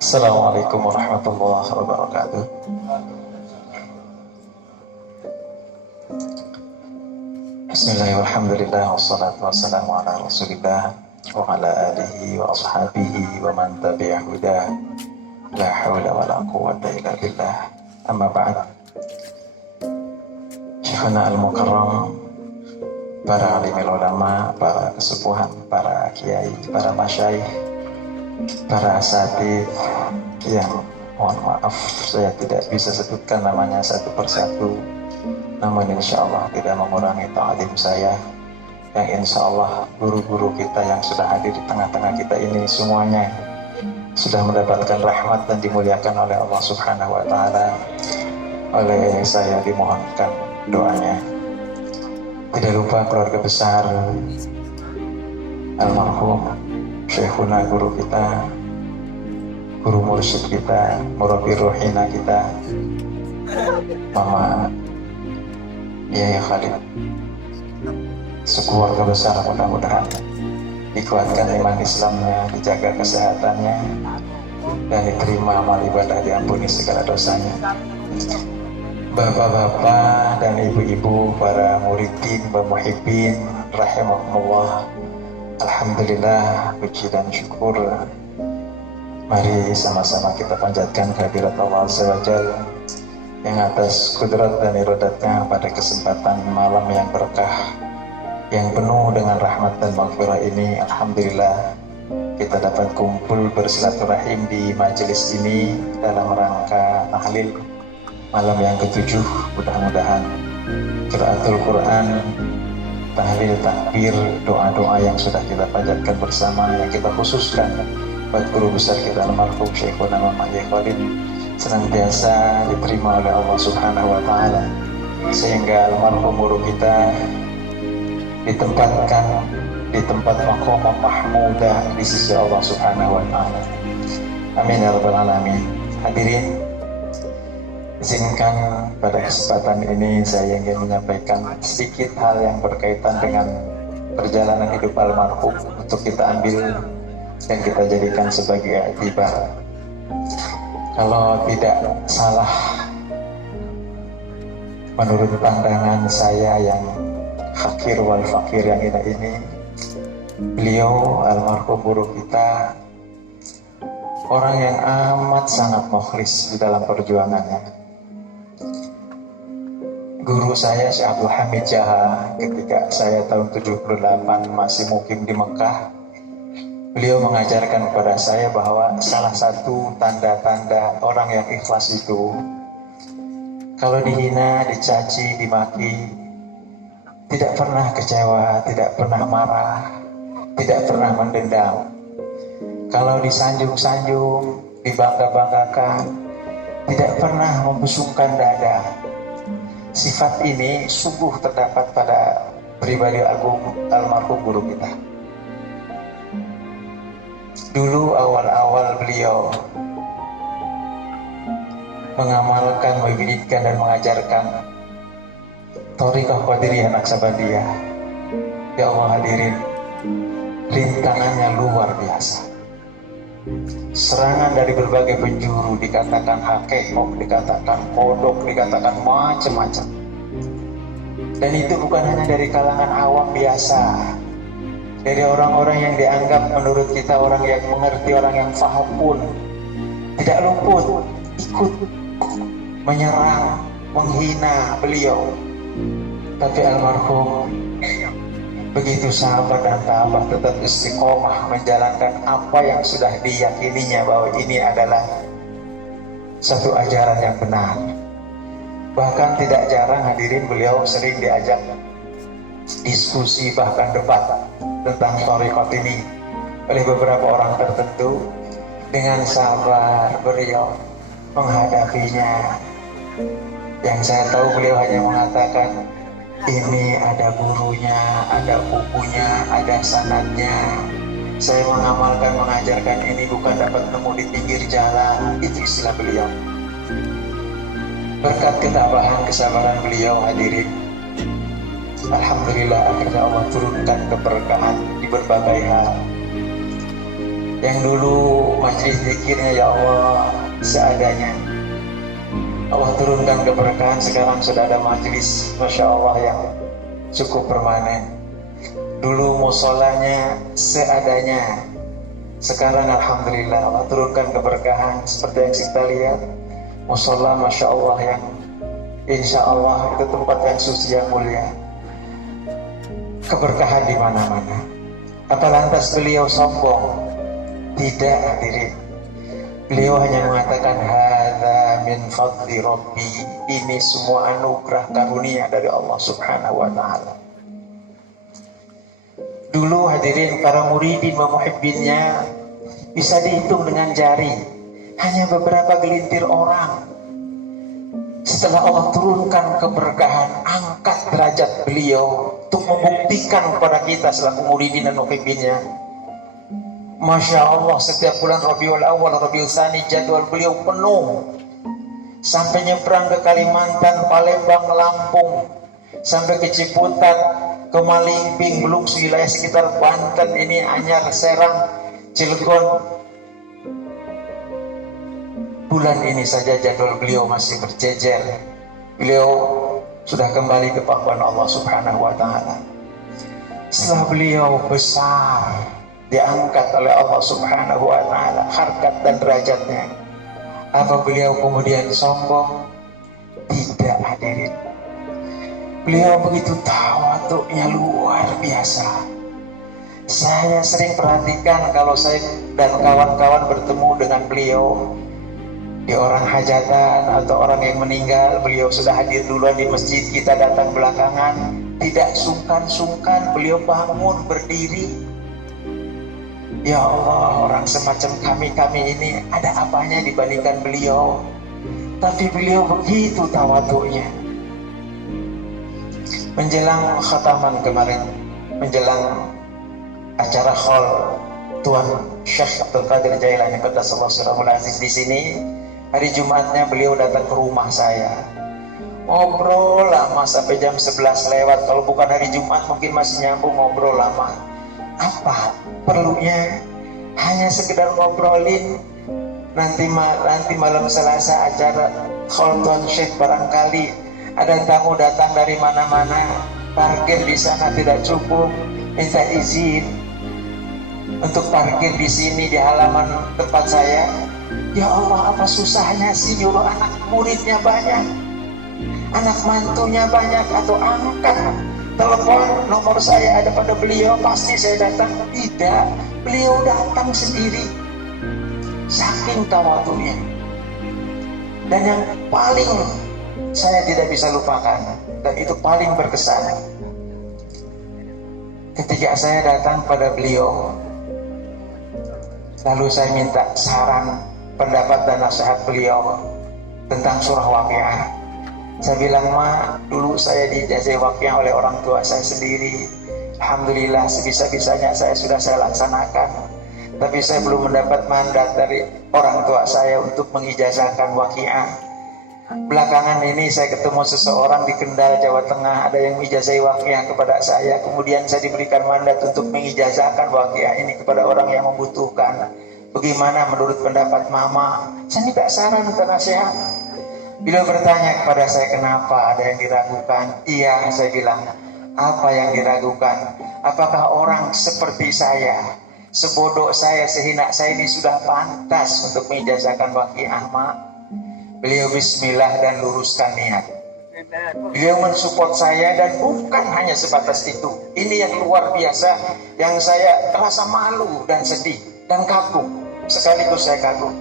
Assalamualaikum warahmatullahi wabarakatuh. Bismillahirrahmanirrahim. Wassalatu wassalamu ala rasulillah wa ala alihi wa ashabihi wa man tabi'a hudah. La hawla wa la quwwata illa billah. Amma ba'd. Syekhana al-mukarram, para alimil ulama, para kesepuhan, para kiai, para masyayikh, para asatidz yang mohon maaf saya tidak bisa sebutkan namanya satu persatu, namun insya Allah tidak mengurangi ta'lim saya, yang insya Allah guru-guru kita yang sudah hadir di tengah-tengah kita ini semuanya sudah mendapatkan rahmat dan dimuliakan oleh Allah Subhanahu wa Ta'ala. Oleh saya dimohonkan doanya. Tidak lupa keluarga besar almarhum Syekhuna, guru kita, guru mursyid kita, murabbi ruhina kita, Mama Yaya Khalid. Sekeluarga besar mudah-mudahan dikuatkan iman Islamnya, dijaga kesehatannya, dan diterima amal ibadah, diampuni segala dosanya. Bapak-bapak dan ibu-ibu, para muridin wa muhibbin rahimahumullah, alhamdulillah, puji dan syukur mari sama-sama kita panjatkan kehadirat Allah Azza wa Jalla yang atas kudrat dan iradatnya pada kesempatan malam yang berkah, yang penuh dengan rahmat dan maghfirah ini. Alhamdulillah kita dapat kumpul bersilaturahim di majelis ini dalam rangka tahlil malam yang ketujuh. Mudah-mudahan qiraatul Quran, tahlil, takbir, doa-doa yang sudah kita panjatkan bersama, yang kita khususkan buat guru besar kita almarhum Syekhuna Mama Yaya Khalid, senantiasa diterima oleh Allah Subhanahu wa Ta'ala, sehingga almarhum guru kita ditempatkan di tempat maqamah mahmudah di sisi Allah Subhanahu wa Ta'ala. Amin ya rabbal alamin. Hadirin, izinkan pada kesempatan ini saya ingin menyampaikan sedikit hal yang berkaitan dengan perjalanan hidup almarhum untuk kita ambil dan kita jadikan sebagai iktibar. Kalau tidak salah, menurut pandangan saya yang fakir wal fakir yang ini, beliau almarhum guru kita orang yang amat sangat mukhlis di dalam perjuangannya. Guru saya Syekh Abdul Hamid Jaha, ketika saya tahun 78 masih mukim di Mekah, beliau mengajarkan kepada saya bahwa salah satu tanda-tanda orang yang ikhlas itu, kalau dihina, dicaci, dimaki, tidak pernah kecewa, tidak pernah marah, tidak pernah mendendam. Kalau disanjung-sanjung, dibangga-banggakan, tidak pernah membusungkan dada. Sifat ini sungguh terdapat pada pribadi agung almarhum guru kita. Dulu awal-awal beliau mengamalkan, membidikkan dan mengajarkan Thariqah Qadiriyah Naqsabandiyah. Ya Allah hadirin, rintangannya luar biasa. Serangan dari berbagai penjuru, dikatakan hakekok, dikatakan kodok, dikatakan macam-macam. Dan itu bukan hanya dari kalangan awam biasa, dari orang-orang yang dianggap menurut kita orang yang mengerti, orang yang faham pun tidak luput ikut menyerang, menghina beliau. Tapi almarhum begitu sabar dan tabah, tetap istiqomah menjalankan apa yang sudah diyakininya bahwa ini adalah satu ajaran yang benar. Bahkan tidak jarang hadirin beliau sering diajak diskusi, bahkan debat tentang thariqat ini oleh beberapa orang tertentu. Dengan sabar beliau menghadapinya. Yang saya tahu beliau hanya mengatakan, ini ada gurunya, ada bukunya, ada sanadnya. Saya mengamalkan, mengajarkan ini bukan dapat nemu di pinggir jalan. Itu istilah beliau. Berkat ketabahan, kesabaran beliau hadirin, alhamdulillah akhirnya Allah turunkan keberkahan di berbagai hal. Yang dulu majelis zikirnya ya Allah seadanya, Allah turunkan keberkahan, sekarang sudah ada majelis Masya Allah yang cukup permanen. Dulu musolanya seadanya, sekarang Alhamdulillah Allah turunkan keberkahan seperti yang kita lihat. Musola Masya Allah yang Insya Allah itu tempat yang suci yang mulia, keberkahan di mana-mana. Apa lantas beliau sombong? Tidak, hadirin. Beliau hanya mengatakan hadza min fadli rabbi, ini semua anugerah karunia dari Allah Subhanahu wa taala. Dulu hadirin, para muridin wa muhibbinnya bisa dihitung dengan jari, hanya beberapa gelintir orang. Setelah Allah turunkan keberkahan, angkat derajat beliau untuk membuktikan kepada kita selaku muridin dan muhibbinnya. Masya Allah, setiap bulan Rabiul Awal, Rabiul Tsani jadwal beliau penuh. Sampai nyebrang ke Kalimantan, Palembang, Lampung, sampai ke Ciputat, ke Malingping, Beluk, wilayah sekitar Banten, ini Anyar, Serang, Cilegon. Bulan ini saja jadwal beliau masih berjejer. Beliau sudah kembali ke pangkuan Allah Subhanahu wa taala. Setelah beliau besar, diangkat oleh Allah Subhanahu wa taala harkat dan derajatnya, apa beliau kemudian sombong? Tidak, hadirin. Beliau begitu tawaduknya luar biasa. Saya sering perhatikan kalau saya dan kawan-kawan bertemu dengan beliau di orang hajatan atau orang yang meninggal, beliau sudah hadir duluan di masjid, kita datang belakangan. Tidak sungkan-sungkan beliau bangun berdiri. Ya Allah, orang semacam kami ini ada apanya dibandingkan beliau? Tapi beliau begitu tawaduknya. Menjelang khataman kemarin, menjelang acara haul Tuan Syekh Abdul Qadir Jailani Qaddasallahu Sirrahul Aziz di sini, hari Jumatnya beliau datang ke rumah saya. Ngobrol lama sampai jam 11 lewat. Kalau bukan hari Jumat mungkin masih nyambung, ngobrol lama. Apa perlunya? Hanya sekedar ngobrolin. Nanti malam Selasa acara haul Tuan Syekh, barangkali ada tamu datang dari mana-mana, parkir di sana tidak cukup, minta izin untuk parkir di sini di halaman tempat saya. Ya Allah, apa susahnya sih nyuruh anak muridnya banyak, anak mantunya banyak, atau angkat telepon nomor saya ada pada beliau, pasti saya datang. Tidak, beliau datang sendiri, saking tawadhunya. Dan yang paling saya tidak bisa lupakan, dan itu paling berkesan, ketika saya datang pada beliau, lalu saya minta saran, pendapat dan nasihat beliau tentang surah Waqiah. Saya bilang, Ma, dulu saya diijazah Waqiah oleh orang tua saya sendiri. Alhamdulillah sebisa-bisanya saya laksanakan. Tapi saya belum mendapat mandat dari orang tua saya untuk mengijazahkan Waqiah. Belakangan ini saya ketemu seseorang di Kendal, Jawa Tengah, ada yang mengijazahi Waqiah kepada saya. Kemudian saya diberikan mandat untuk mengijazahkan Waqiah ini kepada orang yang membutuhkan. Bagaimana menurut pendapat Mama? Saya minta saran dan nasihat. Beliau bertanya kepada saya, kenapa ada yang diragukan? Iya, saya bilang, apa yang diragukan? Apakah orang seperti saya, sebodoh saya, sehina saya ini sudah pantas untuk mengijazahkan Waqiah, Ma? Beliau bismillah dan luruskan niat. Beliau mensupport saya, dan bukan hanya sebatas itu. Ini yang luar biasa, yang saya terasa malu dan sedih dan kagum. Sekaligus saya kagum.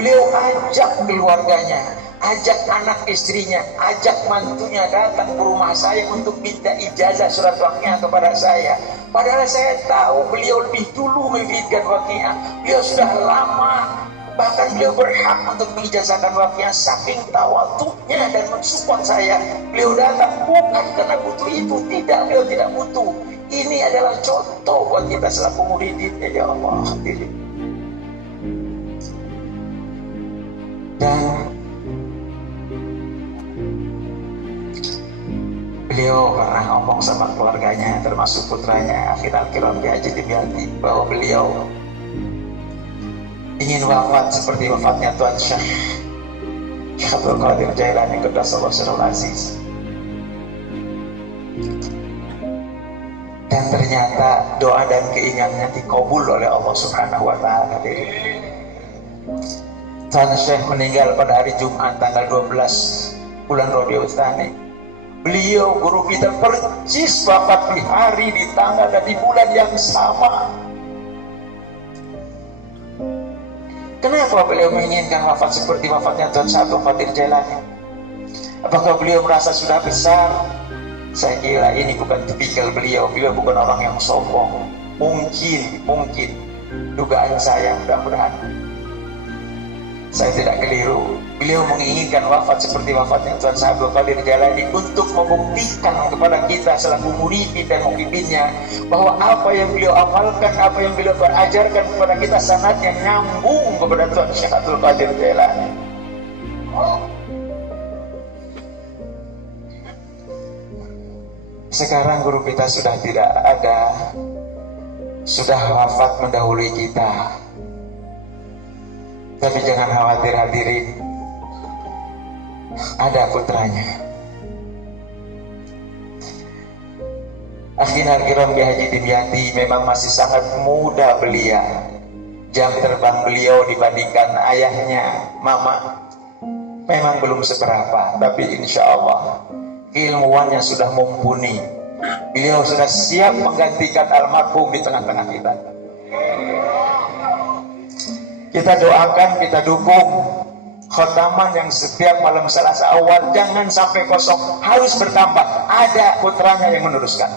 Beliau ajak keluarganya, ajak anak istrinya, ajak mantunya datang ke rumah saya untuk minta ijazah surat Waqiah kepada saya. Padahal saya tahu beliau lebih dulu membimbingkan Waqiah. Beliau sudah lama, bahkan beliau berhak untuk mengijazahkan Waqiah. Saking tawadhunya dan mensupport saya, beliau datang bukan karena butuh itu. Tidak, beliau tidak butuh. Ini adalah contoh buat kita selaku muridin. Ya Allah, hadirin. Dan beliau pernah ngomong sama keluarganya, termasuk putranya Akhir Al-Kiram Haji Dimyati, bahwa beliau ingin wafat seperti wafatnya Tuan Syekh Abdul Qadir Jailani Qaddasallahu Sirrul Aziz. Dan ternyata doa dan keinginannya dikabul oleh Allah Subhanahu wa taala. Tuan Syekh meninggal pada hari Jumat tanggal 12 bulan Rabiul Tsani. Beliau guru kita persis wafat di hari, di tanggal dan di bulan yang sama. Kenapa beliau menginginkan wafat seperti wafatnya Tuan Syekh Abdul Qadir Jailani? Apakah beliau merasa sudah besar? Saya kira ini bukan tipikal beliau. Beliau bukan orang yang sombong. Mungkin dugaan saya, mudah-mudahan saya tidak keliru. Beliau menginginkan wafat seperti wafatnya Tuan Syekh Abdul Qadir Jailani untuk membuktikan kepada kita selaku murid dan mukminnya bahwa apa yang beliau amalkan, apa yang beliau ajarkan kepada kita sanadnya nyambung kepada Tuan Syekh Abdul Qadir Jailani. Sekarang guru kita sudah tidak ada, sudah wafat mendahului kita. Tapi jangan khawatir hadirin, ada putranya. Akhirnya Kiram Kiai Haji Dimyati memang masih sangat muda belia. Jam terbang beliau dibandingkan ayahnya, mama, memang belum seberapa. Tapi insya Allah ilmuwannya sudah mumpuni. Beliau sudah siap menggantikan almarhum di tengah-tengah kita. Kita doakan, kita dukung khotaman yang setiap malam Selasa awal jangan sampai kosong, harus bertambah. Ada putranya yang meneruskan.